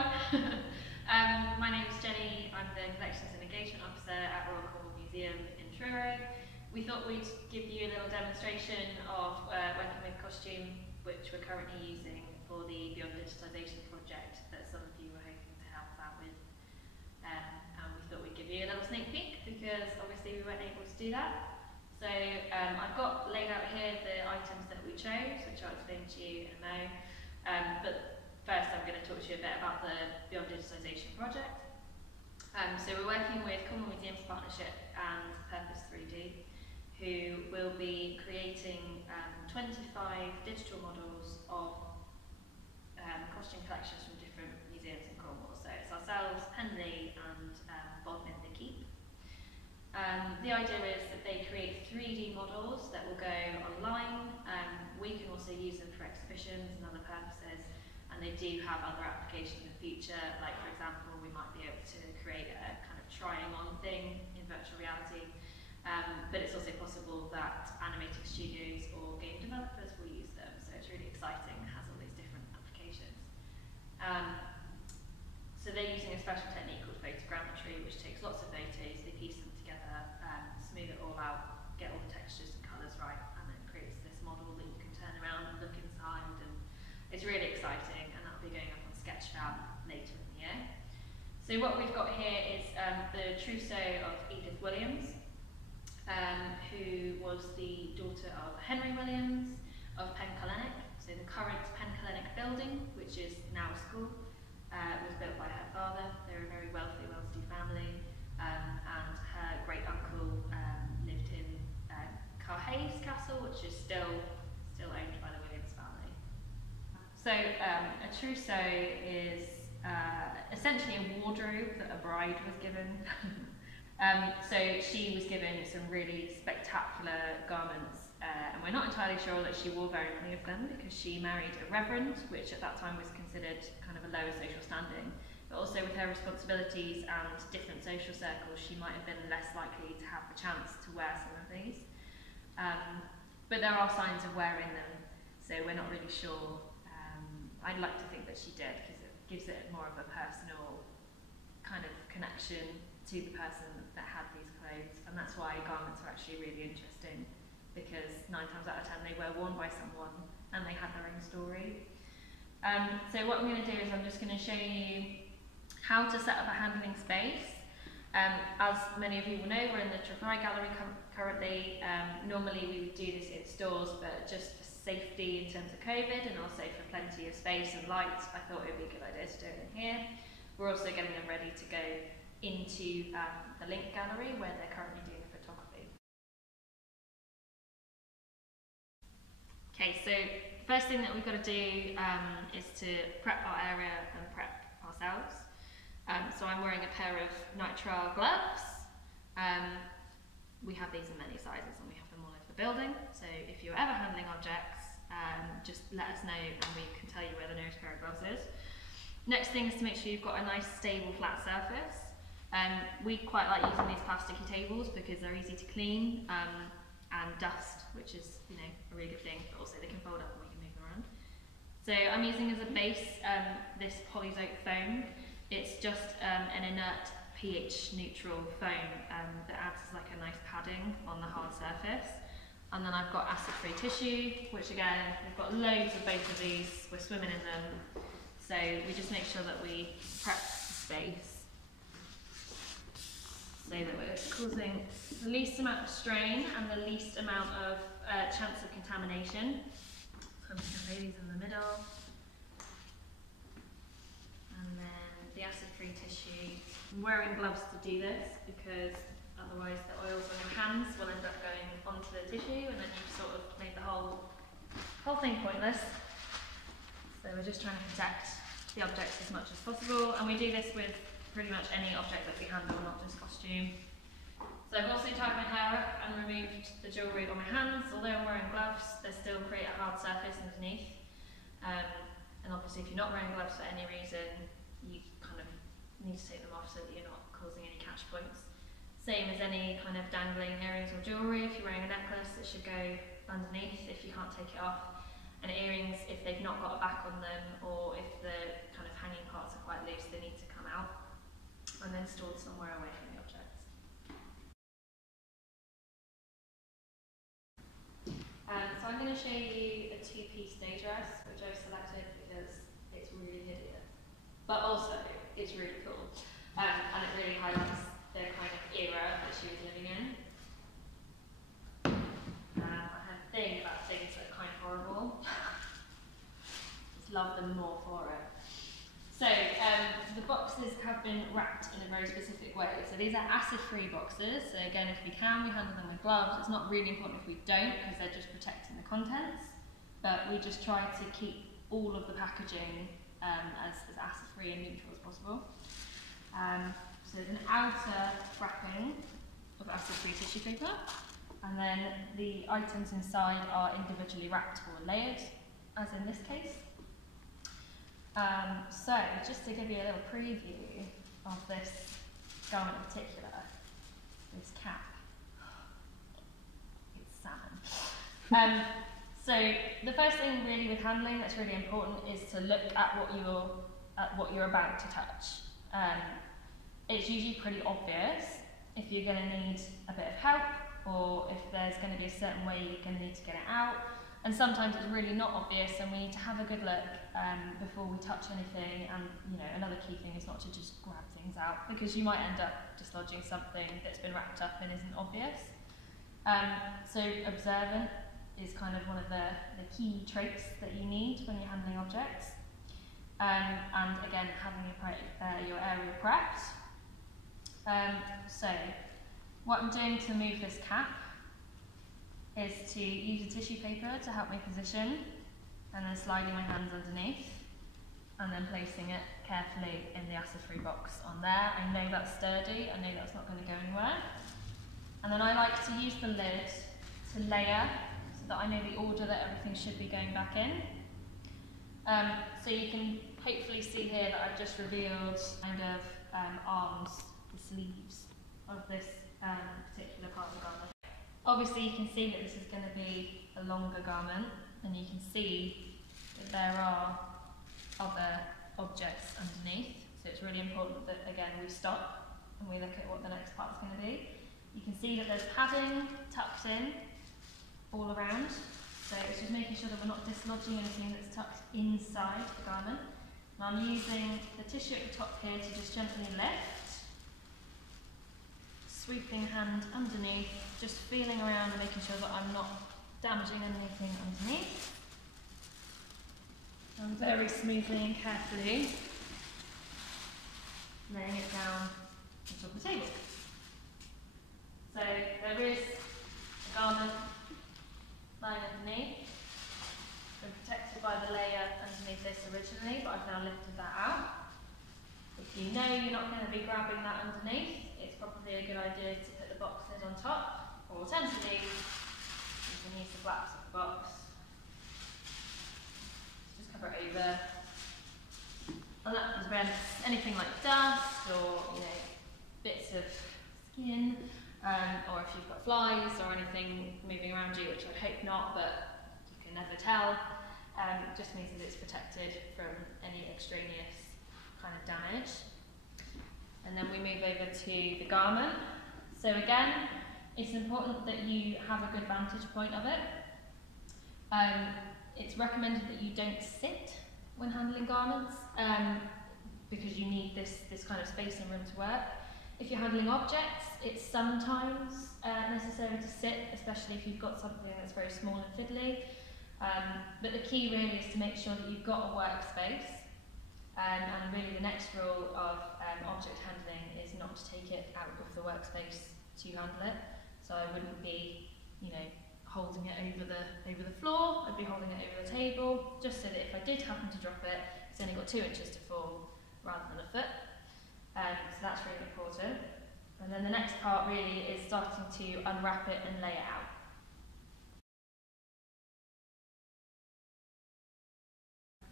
everyone. My name is Jenny. I'm the Collections and Engagement Officer at Royal Cornwall Museum in Truro. We thought we'd give you a little demonstration of working with costume, which we're currently using for the Beyond Digitization Project that some of you were hoping to help us out with. And we thought we'd give you a little sneak peek because obviously we weren't able to do that. So I've got laid out here the items that we chose, which I'll explain to you in a mo. But first I'm going to talk to you a bit about the Beyond Digitization Project. So we're working with Cornwall Museums Partnership and Purpose 3D, who will be creating 25 digital models of costume collections from different museums in Cornwall. So it's ourselves, Henley and Bodmin the Keep. The idea is that they create 3D models that will go online. We can also use them for exhibitions and other purposes, and they do have other applications in the future, like for example we might be able to create a kind of trying on thing in virtual reality, but it's also possible that animating studios or game developers will use them, so it's really exciting, it has all these different applications. So they're using a special technique called Photogrammetry, which takes lots of photos, they piece them together, smooth it all out, get all the textures and colours right, and then creates this model that you can turn around and look inside, and it's really exciting, and that'll be going up on Sketchfab later in the year. So what we've got here is the trousseau of Edith Williams, who was the daughter of Henry Williams of Pencollenic. So the current Pencollenic building, which is now a school, was built by her father. They're a very wealthy, well-to-do family, and her great uncle lived in Carhays Castle, which is still owned by the Williams family. So a trousseau is essentially a wardrobe that a bride was given. So she was given some really spectacular garments, and we're not entirely sure that she wore very many of them because she married a reverend, which at that time was considered kind of a lower social standing. But also with her responsibilities and different social circles, she might have been less likely to have the chance to wear some of these. But there are signs of wearing them, so we're not really sure. I'd like to think that she did because it gives it more of a personal kind of connection to the person that had these clothes, and that's why garments are actually really interesting, because 9 times out of 10 they were worn by someone and they had their own story. So what I'm going to do is I'm just going to show you how to set up a handling space. As many of you will know, we're in the Trafalgar Gallery currently. Normally we would do this in stores, but just for safety in terms of COVID and also for plenty of space and light, I thought it would be a good idea to do it in here. We're also getting them ready to go into the Link Gallery where they're currently doing the photography. Okay, so first thing that we've got to do is to prep our area and prep ourselves. So I'm wearing a pair of Nitrile Gloves. We have these in many sizes and we have them all over the building, so if you're ever handling objects, just let us know and we can tell you where the nearest pair of gloves is. Next thing is to make sure you've got a nice stable flat surface. We quite like using these plasticky tables because they're easy to clean and dust, which is a really good thing, but also they can fold up and we can move them around. So I'm using as a base this Polyzote foam. It's just an inert pH neutral foam that adds like a nice padding on the hard surface. And then I've got acid-free tissue, which again, we've got loads of both of these, we're swimming in them. So we just make sure that we prep the space so that we're causing the least amount of strain and the least amount of chance of contamination. So I'm just going to lay these in the middle. And then the acid-free tissue. I'm wearing gloves to do this because otherwise the oils on your hands will end up going onto the tissue and then you've sort of made the whole thing pointless. So we're just trying to protect the objects as much as possible, and we do this with pretty much any object that we handle, not just costume. So I've also tied my hair up and removed the jewellery on my hands. Although I'm wearing gloves, they still create a hard surface underneath. And obviously if you're not wearing gloves for any reason, you kind of need to take them off so that you're not causing any catch points. Same as any kind of dangling earrings or jewellery. If you're wearing a necklace, it should go underneath if you can't take it off. And earrings, if they've not got a back on them, or if the kind of hanging parts are quite loose, they need to come out and then stored somewhere away from the objects. So I'm going to show you a two-piece day dress, which I've selected because it's really hideous, but also it's really cool, and it really highlights the kind of era that she was living in. I have a thing about things that are kind of horrible. Just love them more for it. So the boxes have been wrapped in a very specific way. So these are acid-free boxes. So again, if we can, we handle them with gloves. It's not really important if we don't, because they're just protecting the contents. But we just try to keep all of the packaging as acid-free and neutral as possible. So there's an outer wrapping of acid-free tissue paper, and then the items inside are individually wrapped or layered, as in this case. So, just to give you a little preview of this garment in particular, this cap, it's salmon. So, the first thing really with handling that's really important is to look at what you're about to touch. It's usually pretty obvious if you're going to need a bit of help, or if there's going to be a certain way you're going to need to get it out. And sometimes it's really not obvious, and we need to have a good look before we touch anything. And another key thing is not to just grab things out, because you might end up dislodging something that's been wrapped up and isn't obvious. So observant is kind of one of the key traits that you need when you're handling objects. And again, having your area prepped. So what I'm doing to move this cap is to use a tissue paper to help me position, and then sliding my hands underneath, and then placing it carefully in the acid-free box on there. I know that's sturdy, I know that's not going to go anywhere. And then I like to use the lid to layer, so that I know the order that everything should be going back in. So you can hopefully see here that I've just revealed kind of arms, the sleeves of this particular part of the garment. Obviously you can see that this is going to be a longer garment, and you can see that there are other objects underneath, so it's really important that again we stop and we look at what the next part is going to be. You can see that there's padding tucked in all around, so it's just making sure that we're not dislodging anything that's tucked inside the garment. And I'm using the tissue at the top here to just gently lift, sweeping hand underneath, just feeling around and making sure that I'm not damaging anything underneath. And very smoothly and carefully laying it down on top of the table. So there is a garment lying underneath, been protected by the layer underneath this originally, but I've now lifted that out. If you know you're not going to be grabbing that underneath, it's probably a good idea to put the box lid on top, or alternatively, you can use the flaps of the box. Just cover it over, and that prevents anything like dust or bits of skin, or if you've got flies or anything moving around you, which I'd hope not, but you can never tell. Just means that it's protected from any extraneous kind of damage. And then we move over to the garment. So again, it's important that you have a good vantage point of it. It's recommended that you don't sit when handling garments, because you need this kind of space and room to work. If you're handling objects, it's sometimes necessary to sit, especially if you've got something that's very small and fiddly. But the key really is to make sure that you've got a workspace. And really the next rule of object handling is not to take it out of the workspace to handle it. So I wouldn't be, holding it over the floor. I'd be holding it over the table, just so that if I did happen to drop it, it's only got 2 inches to fall rather than a foot. So that's really important. And then the next part really is starting to unwrap it and lay it out.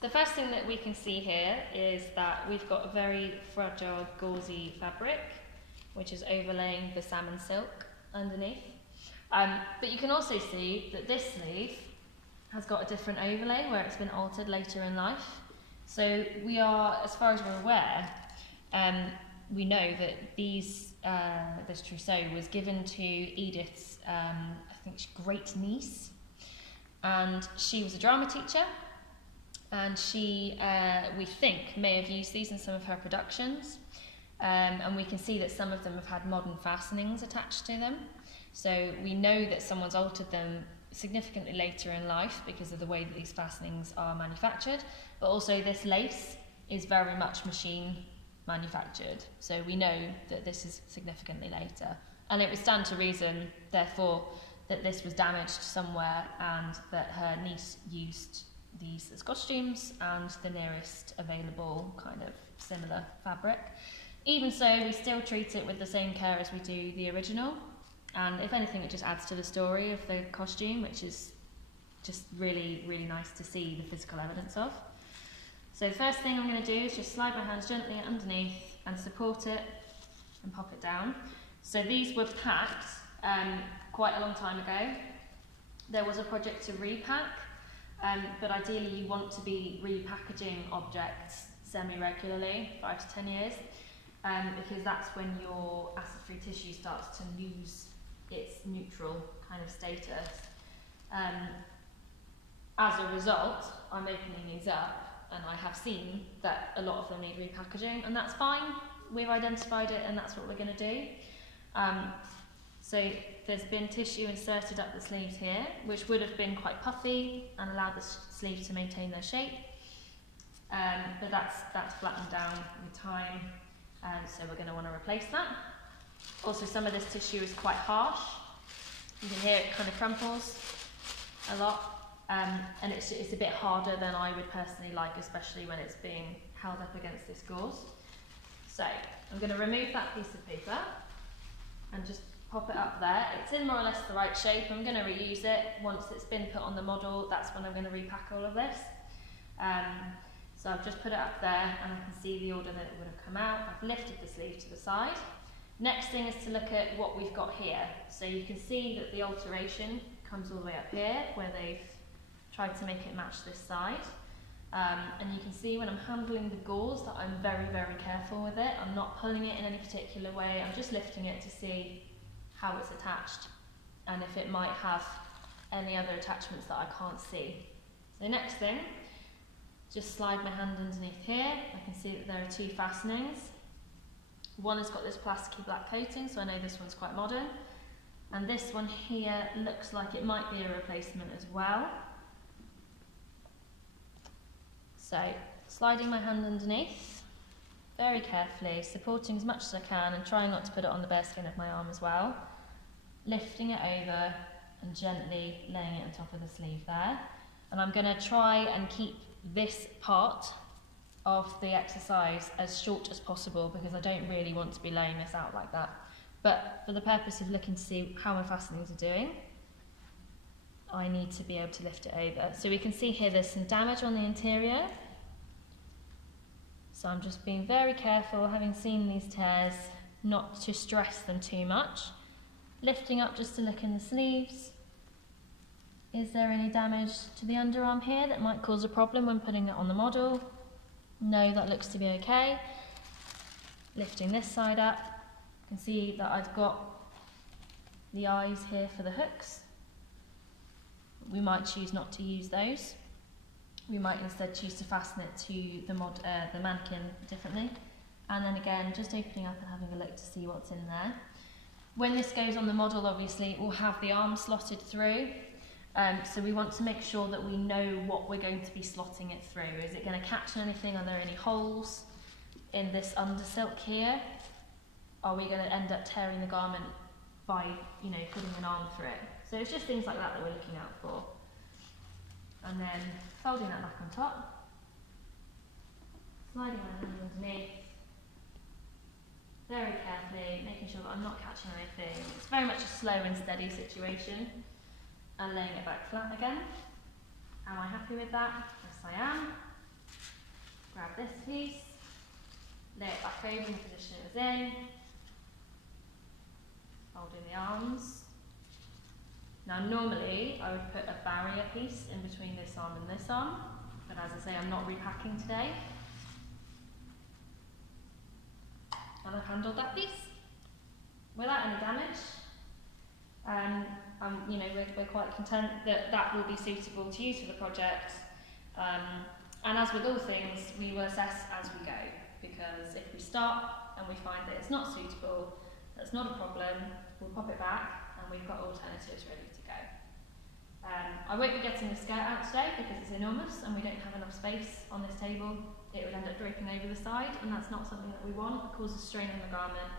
The first thing that we can see here is that we've got a very fragile, gauzy fabric, which is overlaying the salmon silk underneath. But you can also see that this sleeve has got a different overlay where it's been altered later in life. So we are, as far as we're aware, we know that this trousseau was given to Edith's, I think, great niece, and she was a drama teacher, and she, we think, may have used these in some of her productions, and we can see that some of them have had modern fastenings attached to them. So we know that someone's altered them significantly later in life because of the way that these fastenings are manufactured, but also this lace is very much machine manufactured, so we know that this is significantly later, and it would stand to reason therefore that this was damaged somewhere and that her niece used these as costumes and the nearest available kind of similar fabric. Even so, we still treat it with the same care as we do the original, and if anything it just adds to the story of the costume, which is just really, really nice to see the physical evidence of. So the first thing I'm going to do is just slide my hands gently underneath and support it and pop it down. So these were packed quite a long time ago. There was a project to repack, but ideally you want to be repackaging objects semi-regularly, 5 to 10 years, because that's when your acid-free tissue starts to lose its neutral kind of status. As a result, I'm opening these up, and I have seen that a lot of them need repackaging, and that's fine. We've identified it, and that's what we're going to do. So there's been tissue inserted up the sleeves here, which would have been quite puffy and allowed the sleeves to maintain their shape. But that's flattened down with time, so we're going to want to replace that. Also, some of this tissue is quite harsh. You can hear it kind of crumples a lot. And it's a bit harder than I would personally like, especially when it's being held up against this gauze. So I'm going to remove that piece of paper and just pop it up there. It's in more or less the right shape. I'm going to reuse it. Once it's been put on the model, that's when I'm going to repack all of this. So I've just put it up there, and I can see the order that it would have come out. I've lifted the sleeve to the side. Next thing is to look at what we've got here. So you can see that the alteration comes all the way up here, where they've tried to make it match this side. And you can see when I'm handling the gauze that I'm very, very careful with it. I'm not pulling it in any particular way. I'm just lifting it to see how it's attached and if it might have any other attachments that I can't see. So next thing, just slide my hand underneath here. I can see that there are 2 fastenings. One has got this plasticky black coating, so I know this one's quite modern. And this one here looks like it might be a replacement as well. So, sliding my hand underneath, very carefully, supporting as much as I can and trying not to put it on the bare skin of my arm as well. Lifting it over and gently laying it on top of the sleeve there. And I'm going to try and keep this part of the exercise as short as possible because I don't really want to be laying this out like that. But for the purpose of looking to see how my fastenings are doing, I need to be able to lift it over. So we can see here there's some damage on the interior. So I'm just being very careful, having seen these tears, not to stress them too much. Lifting up just to look in the sleeves. Is there any damage to the underarm here that might cause a problem when putting it on the model? No, that looks to be okay. Lifting this side up, you can see that I've got the eyes here for the hooks. We might choose not to use those. We might instead choose to fasten it to the mannequin differently. And then again, just opening up and having a look to see what's in there. When this goes on the model, obviously, it will have the arm slotted through. So we want to make sure that we know what we're going to be slotting it through. Is it going to catch anything? Are there any holes in this undersilk here? Are we going to end up tearing the garment by, putting an arm through it? So it's just things like that that we're looking out for. And then folding that back on top, sliding my hand underneath, very carefully, making sure that I'm not catching anything. It's very much a slow and steady situation. And laying it back flat again. Am I happy with that? Yes, I am. Grab this piece, lay it back over in the position it was in, folding the arms, Now normally I would put a barrier piece in between this arm and this arm, but as I say, I'm not repacking today. And I've handled that piece without any damage. You know, we're quite content that that will be suitable to use for the project. And as with all things, we will assess as we go, because if we start and we find that it's not suitable, that's not a problem, we'll pop it back and we've got alternatives ready to go. I won't be getting the skirt out today because it's enormous and we don't have enough space on this table. It would end up draping over the side, and that's not something that we want. It causes strain on the garment,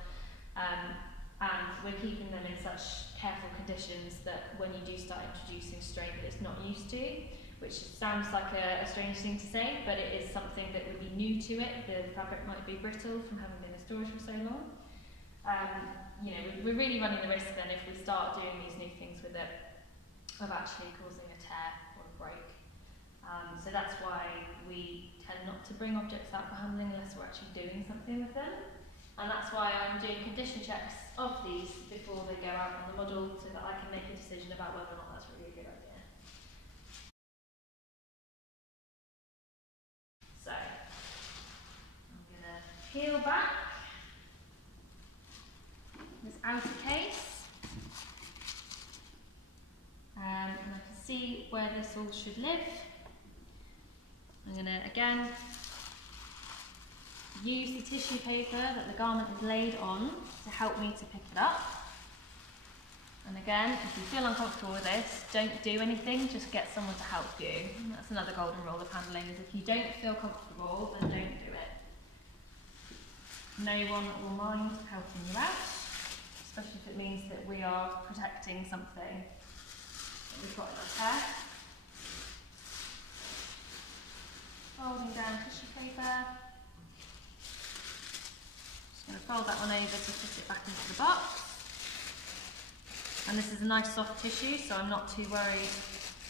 and we're keeping them in such careful conditions that when you do start introducing strain that it's not used to, which sounds like a strange thing to say, but it is something that would be new to it. The fabric might be brittle from having been in storage for so long. You know, we're really running the risk then, if we start doing these new things with it, of actually causing a tear or a break. So that's why we tend not to bring objects out for handling unless we're actually doing something with them. And that's why I'm doing condition checks of these before they go out on the model, so that I can make a decision about whether or not that's really a good idea. So, I'm going to peel back this outer case. And I can see where this all should live. I'm going to again use the tissue paper that the garment is laid on to help me to pick it up. And again, if you feel uncomfortable with this, don't do anything, just get someone to help you. And that's another golden rule of handling, is if you don't feel comfortable, then don't do it. No one will mind helping you out, especially if it means that we are protecting something that we've got in our hair. Folding down tissue paper. Just going to fold that one over to fit it back into the box. And this is a nice soft tissue, so I'm not too worried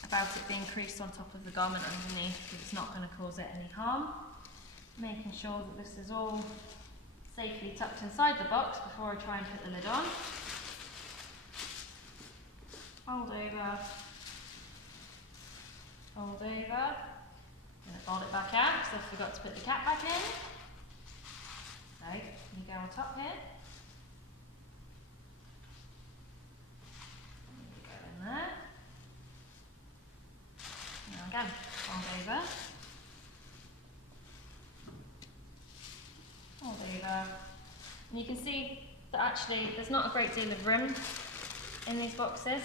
about it being creased on top of the garment underneath, because it's not going to cause it any harm. Making sure that this is all safely tucked inside the box before I try and put the lid on. Fold over. Fold over. I'm going to fold it back out because I forgot to put the cap back in. So, you go on top here. You go in there. Now again, fold over. Fold over. And you can see that actually there's not a great deal of room in these boxes.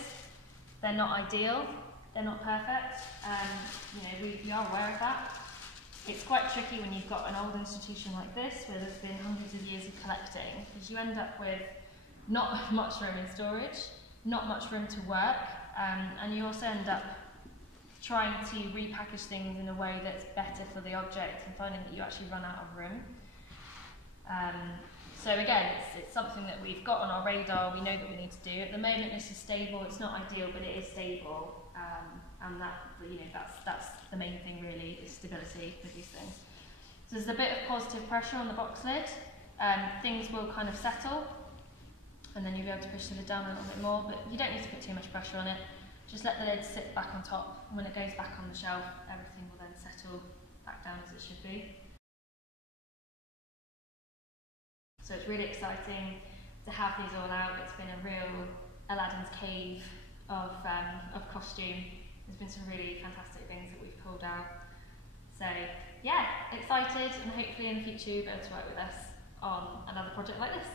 They're not ideal. They're not perfect. You know, we are aware of that. It's quite tricky when you've got an old institution like this, where there's been hundreds of years of collecting, because you end up with not much room in storage, not much room to work, and you also end up trying to repackage things in a way that's better for the object and finding that you actually run out of room. So again, it's something that we've got on our radar, we know that we need to do. At the moment this is stable, it's not ideal, but it is stable. And that, you know, that's the main thing really, is stability with these things. So there's a bit of positive pressure on the box lid. Things will kind of settle, and then you'll be able to push the lid down a little bit more, but you don't need to put too much pressure on it. Just let the lid sit back on top, and when it goes back on the shelf, everything will then settle back down as it should be. So it's really exciting to have these all out. It's been a real Aladdin's cave of costume. There's been some really fantastic things that we've pulled out. So yeah, excited, and hopefully in the future you'll be able to work with us on another project like this.